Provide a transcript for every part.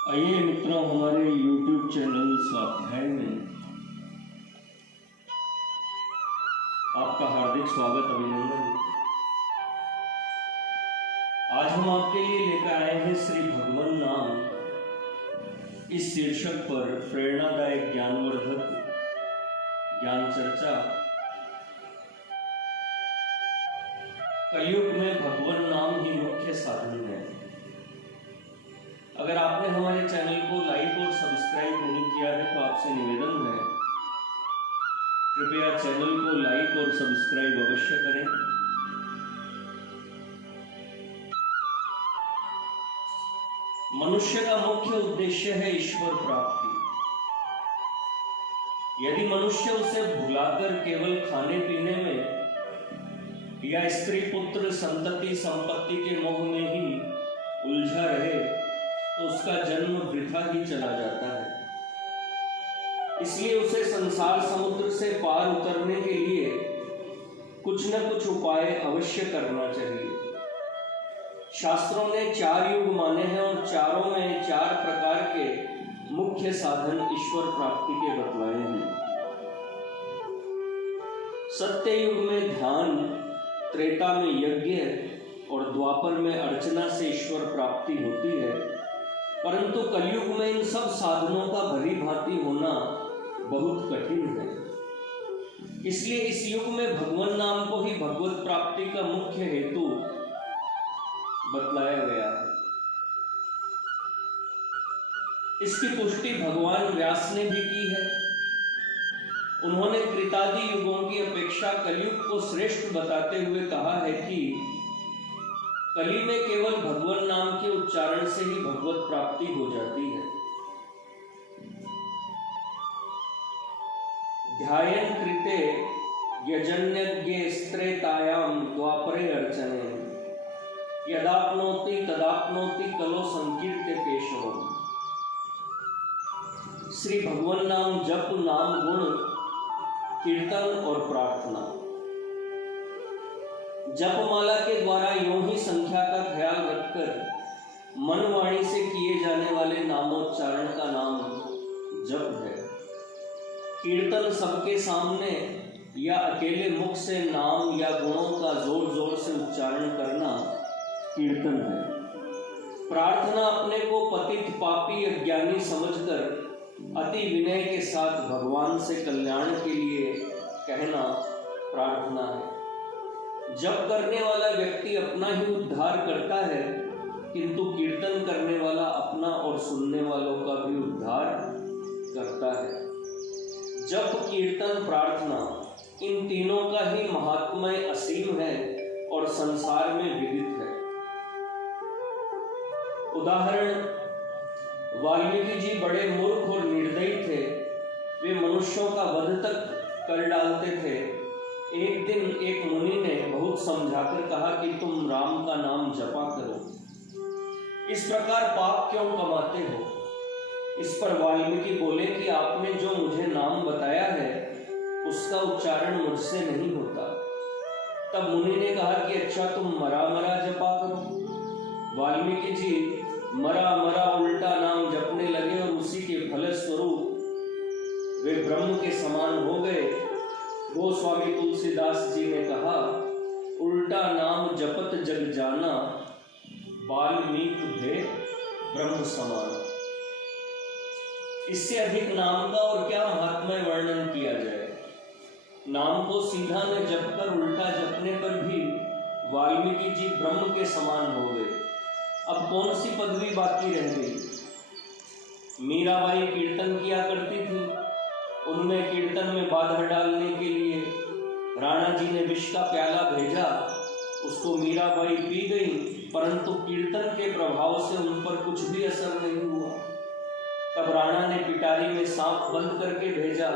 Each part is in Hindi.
आइए मित्रों, हमारे YouTube चैनल स्वाध्याय में आपका हार्दिक स्वागत, अभिनंदन। आज हम आपके लिए लेकर आए हैं श्री भगवान नाम इस शीर्षक पर प्रेरणादायक ज्ञानवर्धक ज्ञान चर्चा। कलयुग में भगवान नाम ही मुख्य साधन है। अगर आपने हमारे चैनल को लाइक और सब्सक्राइब नहीं किया है तो आपसे निवेदन है, कृपया चैनल को लाइक और सब्सक्राइब अवश्य करें। मनुष्य का मुख्य उद्देश्य है ईश्वर प्राप्ति। यदि मनुष्य उसे भुलाकर केवल खाने पीने में या स्त्री पुत्र संतति संपत्ति के मोह में ही उलझा रहे तो उसका जन्म वृथा ही चला जाता है। इसलिए उसे संसार समुद्र से पार उतरने के लिए कुछ न कुछ उपाय अवश्य करना चाहिए। शास्त्रों ने 4 युग माने हैं और चारों में 4 प्रकार के मुख्य साधन ईश्वर प्राप्ति के बतलाए हैं। सत्य युग में ध्यान, त्रेता में यज्ञ और द्वापर में अर्चना से ईश्वर प्राप्ति होती है, परंतु कलयुग में इन सब साधनों का भली भांति होना बहुत कठिन है। इसलिए इस युग में भगवान नाम को ही भगवत प्राप्ति का मुख्य हेतु बतलाया गया है। इसकी पुष्टि भगवान व्यास ने भी की है। उन्होंने त्रेतादि युगों की अपेक्षा कलयुग को श्रेष्ठ बताते हुए कहा है कि कली में केवल भगवान नाम के उच्चारण से ही भगवत प्राप्ति हो जाती है। ध्यायन कृते यजन्यज्ञे स्त्रेतायाम द्वापरे अर्चने यदाप्नोति तदाप्नोति कलो संकीर्त्य केशवम्। श्री भगवान नाम जप, नाम गुण, कीर्तन और प्रार्थना। जपमाला के द्वारा यूं ही संख्या का ख्याल रखकर मन वाणी से किए जाने वाले नामोच्चारण का नाम जप है। कीर्तन सबके सामने या अकेले मुख से नाम या गुणों का जोर जोर से उच्चारण करना कीर्तन है। प्रार्थना अपने को पतित पापी अज्ञानी समझकर अति विनय के साथ भगवान से कल्याण के लिए कहना प्रार्थना है। जप करने वाला व्यक्ति अपना ही उद्धार करता है, किंतु कीर्तन करने वाला अपना और सुनने वालों का भी उद्धार करता है। जप, कीर्तन, प्रार्थना, इन तीनों का ही महात्म्य असीम है और संसार में विदित है। उदाहरण, वाल्मीकि जी बड़े मूर्ख और निर्दयी थे। वे मनुष्यों का वध तक कर डालते थे। एक दिन एक मुनि ने बहुत समझाकर कहा कि तुम राम का नाम जपा करो, इस प्रकार पाप क्यों कमाते हो। इस पर वाल्मीकि बोले कि आपने जो मुझे नाम बताया है उसका उच्चारण मुझसे नहीं होता। तब मुनि ने कहा कि अच्छा, तुम मरा मरा जपा करो। वाल्मीकि जी मरा मरा उल्टा नाम जपने लगे और उसी के फलस्वरूप वे ब्रह्म के समान हो गए। गोस्वामी तुलसीदास जी ने कहा, उल्टा नाम जपत जग जाना, वाल्मीकि भे ब्रह्म समान। इससे अधिक नाम का और क्या महात्म्य वर्णन किया जाए। नाम को सीधा न जपकर उल्टा जपने पर भी वाल्मीकि जी ब्रह्म के समान हो गए। अब कौन सी पदवी बाकी रह गई। मीराबाई कीर्तन किया करती थी। उनमें कीर्तन में बाधा डालने के लिए राणा जी ने विष का प्याला भेजा। उसको मीराबाई पी गई, परंतु कीर्तन के प्रभाव से उन पर कुछ भी असर नहीं हुआ। तब राणा ने पिटारी में सांप बंद करके भेजा,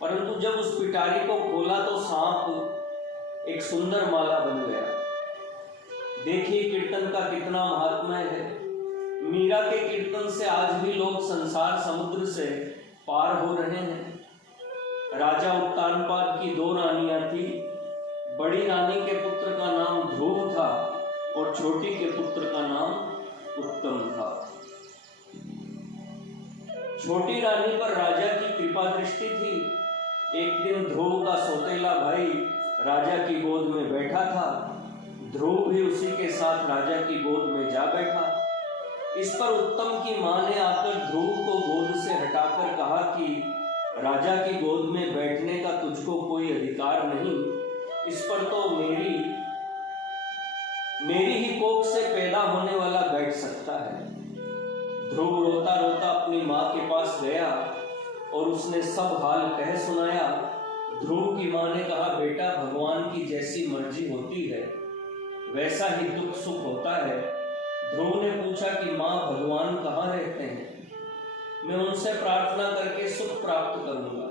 परंतु जब उस पिटारी को खोला तो सांप एक सुंदर माला बन गया। देखिए कीर्तन का कितना महात्म्य है। मीरा के कीर्तन से आज भी लोग संसार समुद्र से पार हो रहे हैं। राजा उत्तानपाद की 2 रानियां थी। बड़ी रानी के पुत्र का नाम ध्रुव था और छोटी के पुत्र का नाम उत्तम था। छोटी रानी पर राजा की कृपा दृष्टि थी। एक दिन ध्रुव का सौतेला भाई राजा की गोद में बैठा था। ध्रुव भी उसी के साथ राजा की गोद में जा बैठा। इस पर उत्तम की मां ने आकर ध्रुव को गोद से हटाकर कहा कि राजा की गोद में बैठने का तुझको कोई अधिकार नहीं। इस पर तो मेरी ही कोख से पैदा होने वाला बैठ सकता है। ध्रुव रोता रोता अपनी माँ के पास गया और उसने सब हाल कह सुनाया। ध्रुव की माँ ने कहा, बेटा, भगवान की जैसी मर्जी होती है वैसा ही दुख सुख होता है। ध्रुव ने पूछा कि माँ, भगवान कहाँ रहते हैं? मैं उनसे प्रार्थना करके सुख प्राप्त करूंगा।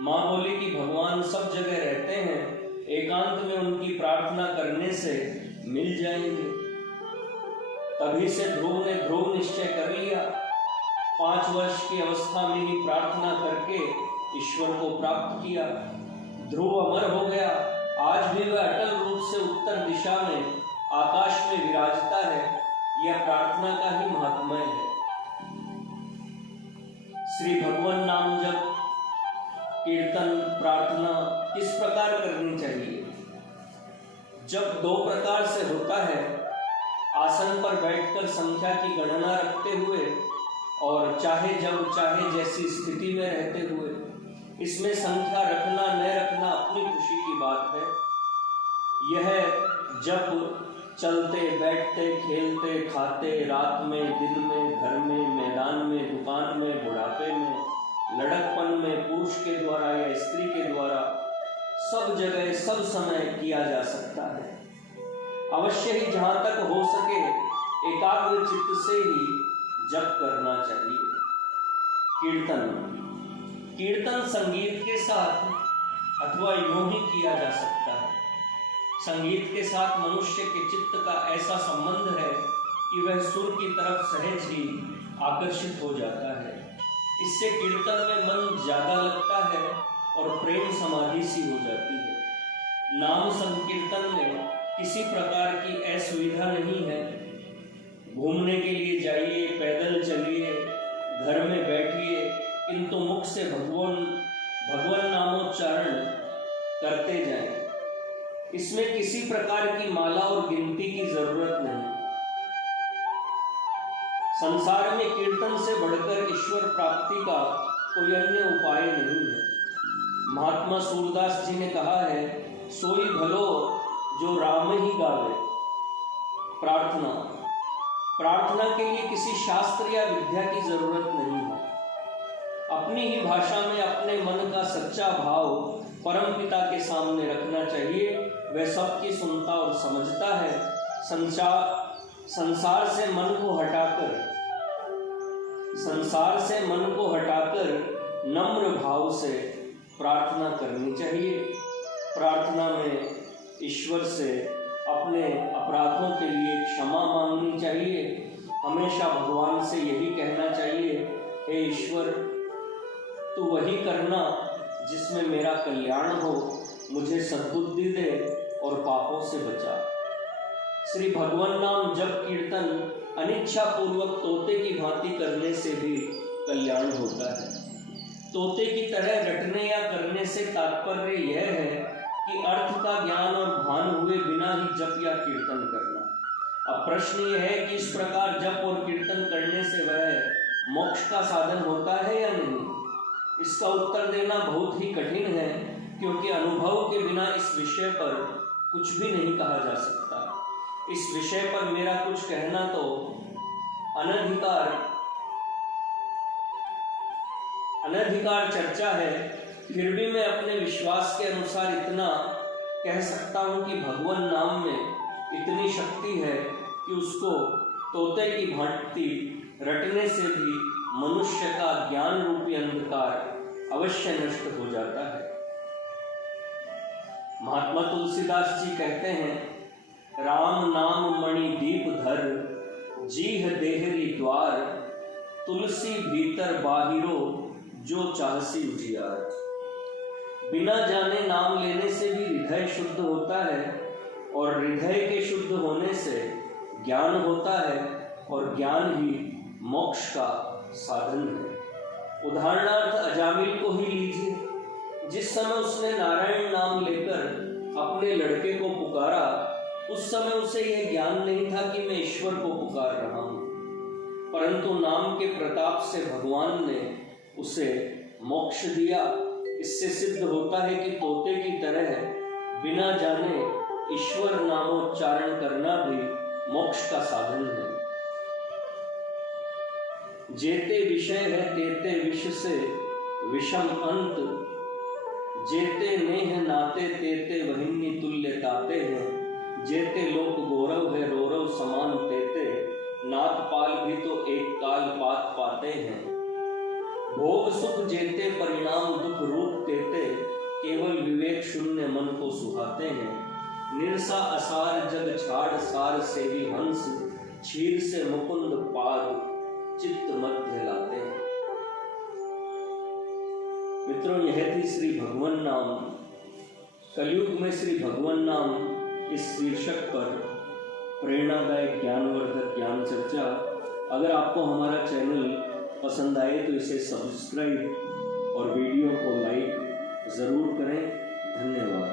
माँ बोली कि भगवान सब जगह रहते हैं, एकांत में उनकी प्रार्थना करने से मिल जाएंगे। तभी से ध्रुव ने ध्रुव निश्चय कर लिया। 5 वर्ष की अवस्था में ही प्रार्थना करके ईश्वर को प्राप्त किया। ध्रुव अमर हो गया। आज भी वह अटल रूप से उत्तर दिशा में आकाश में विराजता है। यह प्रार्थना का ही महात्म्य है। श्री भगवान नाम जप, कीर्तन, प्रार्थना किस प्रकार करनी चाहिए? जब 2 प्रकार से होता है, आसन पर बैठकर संख्या की गणना रखते हुए और चाहे जब चाहे जैसी स्थिति में रहते हुए। इसमें संख्या रखना न रखना अपनी खुशी की बात है। यह जब चलते बैठते खेलते खाते, रात में दिन में, घर में, मैदान में, दुकान में, बुढ़ापे में, लड़कपन में, पुरुष के द्वारा या स्त्री के द्वारा सब जगह सब समय किया जा सकता है। अवश्य ही जहाँ तक हो सके एकाग्र चित्त से ही जप करना चाहिए। कीर्तन संगीत के साथ अथवा यूं ही किया जा सकता है। संगीत के साथ मनुष्य के चित्त का ऐसा संबंध है कि वह सुर की तरफ सहज ही आकर्षित हो जाता है। इससे कीर्तन में मन ज्यादा लगता है और प्रेम समाधि सी हो जाती है। नाम संकीर्तन में किसी प्रकार की असुविधा नहीं है। घूमने के लिए जाइए, पैदल चलिए, घर में बैठिए, किंतु मुख से भगवान नामोच्चारण करते जाएं। इसमें किसी प्रकार की माला और गिनती की जरूरत नहीं। संसार में कीर्तन से बढ़कर ईश्वर प्राप्ति का कोई अन्य उपाय नहीं है। महात्मा सूरदास जी ने कहा है, सोई भलो जो राम ही गावे। प्रार्थना के लिए किसी शास्त्र या विद्या की जरूरत नहीं है। अपनी ही भाषा में अपने मन का सच्चा भाव परम पिता के सामने रखना चाहिए। वह सबकी सुनता और समझता है। संसार से मन को हटाकर नम्र भाव से प्रार्थना करनी चाहिए। प्रार्थना में ईश्वर से अपने अपराधों के लिए क्षमा मांगनी चाहिए। हमेशा भगवान से यही कहना चाहिए, हे ईश्वर, तू वही करना जिसमें मेरा कल्याण हो, मुझे सद्बुद्धि दे और पापों से बचा। श्री भगवान नाम जप कीर्तन अनिच्छा पूर्वक तोते की भांति करने से भी कल्याण होता है। तोते की तरह रटने या करने से तात्पर्य यह है कि अर्थ का ज्ञान और भान हुए बिना ही जप या कीर्तन करना। अब प्रश्न यह है कि इस प्रकार जप और कीर्तन करने से वह मोक्ष का साधन होता है या नहीं? इसका उत्तर देना बहुत ही कठिन है, क्योंकि अनुभव के बिना इस विषय पर कुछ भी नहीं कहा जा सकता। इस विषय पर मेरा कुछ कहना तो अनधिकार चर्चा है। फिर भी मैं अपने विश्वास के अनुसार इतना कह सकता हूँ कि भगवान नाम में इतनी शक्ति है कि उसको तोते की भांति रटने से भी मनुष्य का ज्ञान रूपी अंधकार अवश्य नष्ट हो जाता है। महात्मा तुलसीदास जी कहते हैं, राम नाम मणि दीप धर, जीह देहरी द्वार, तुलसी भीतर बाहिरो, जो चाहसी उजियार। बिना जाने नाम लेने से भी हृदय शुद्ध होता है और हृदय के शुद्ध होने से ज्ञान होता है और ज्ञान ही मोक्ष का साधन है। उदाहरणार्थ अजामिल को ही लीजिए। जिस समय उसने नारायण नाम लेकर अपने लड़के को पुकारा, उस समय उसे यह ज्ञान नहीं था कि मैं ईश्वर को पुकार रहा हूं, परंतु नाम के प्रताप से भगवान ने उसे मोक्ष दिया। इससे सिद्ध होता है कि तोते की तरह बिना जाने ईश्वर नामोच्चारण करना भी मोक्ष का साधन है। जेते विषय है तेते विष से विषम अंत, जेते नेह नाते तेते वहिन्नी तुल्य ताते हैं, जेते लोक गौरव है रौरव समान तेते, नाथ पाल भी तो एक काल पात पाते हैं। भोग सुख जेते परिणाम दुख रूप तेते, केवल विवेक शून्य मन को सुहाते हैं। निरसा असार जग छाड़ सार सेवी हंस, क्षीर से मुकुंद पाद चित्त मध्य लाते हैं। मित्रों, यह थी श्री भगवान नाम। कलयुग में श्री भगवान नाम इस शीर्षक पर प्रेरणादायक ज्ञानवर्धक ज्ञान चर्चा। अगर आपको हमारा चैनल पसंद आए तो इसे सब्सक्राइब और वीडियो को लाइक जरूर करें। धन्यवाद।